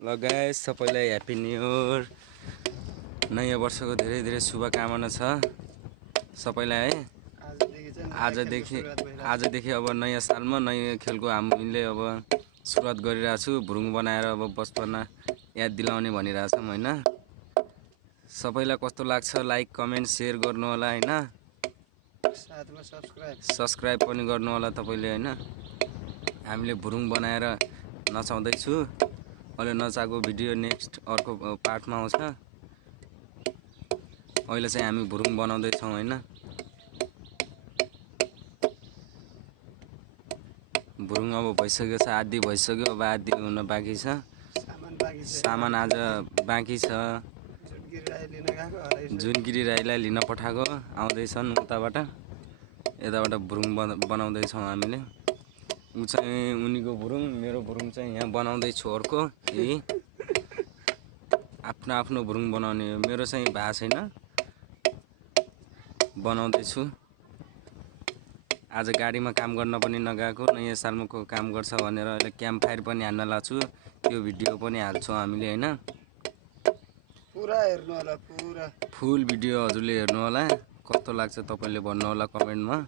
ल गाइस सबैलाई happy new year. नयाँ वर्षको धेरै धेरै शुभकामना छ सबैलाई है। आजदेखि अब नयाँ सालमा नयाँ खेलको हामीले अब सुरुवात गरिरहेको छु। भुरुङ बनाएर अब बचपन याद दिलाउने भनिरहेछौँ हैन। सबैलाई कस्तो लाग्छ लाइक कमेन्ट शेयर गर्नु होला हैन। साथमा सब्स्क्राइब पनि गर्नु होला तपाईले हैन। हामीले भुरुङ बनाएर नचाउँदै छु। अहिले नचाको भिडियो नेक्स्ट अर्को पार्टमा आउँछ। अहिले चाहिँ हामी भुरुङ बनाउँदै छौं हैन। भुरुङ अब भइसक्यो छ, आधी भइसक्यो, अब आधी हुन बाँकी छ। सामान आज बाँकी छ। जुनगिरी राईलाई लिन पठाएको आउँदैछन् उताबाट। यताबाट भुरुङ बनाउँदै छौं हामीले। उ चाहिँ उनीको भुरुङ, मेरो भुरुङ चाहिँ यहाँ बनाउँदै छु अर्को। आफ्नो आफ्नो भुरुङ बनाउने हो। मेरो चाहिँ भएको छैन, बनाउँदै छु। आज गाडीमा काम गर्न पनि नगएको, नयाँ सालमा को काम गर्छ भनेर अहिले क्याम्प फायर पनि हान्न लाग्छु। त्यो भिडियो पनि हाल्छौँ हामीले हैन। पुरा हेर्नु होला, पुरा फुल भिडियो हजुरले हेर्नु होला। कस्तो लाग्छ तपाईले भन्नु होला कमेन्टमा।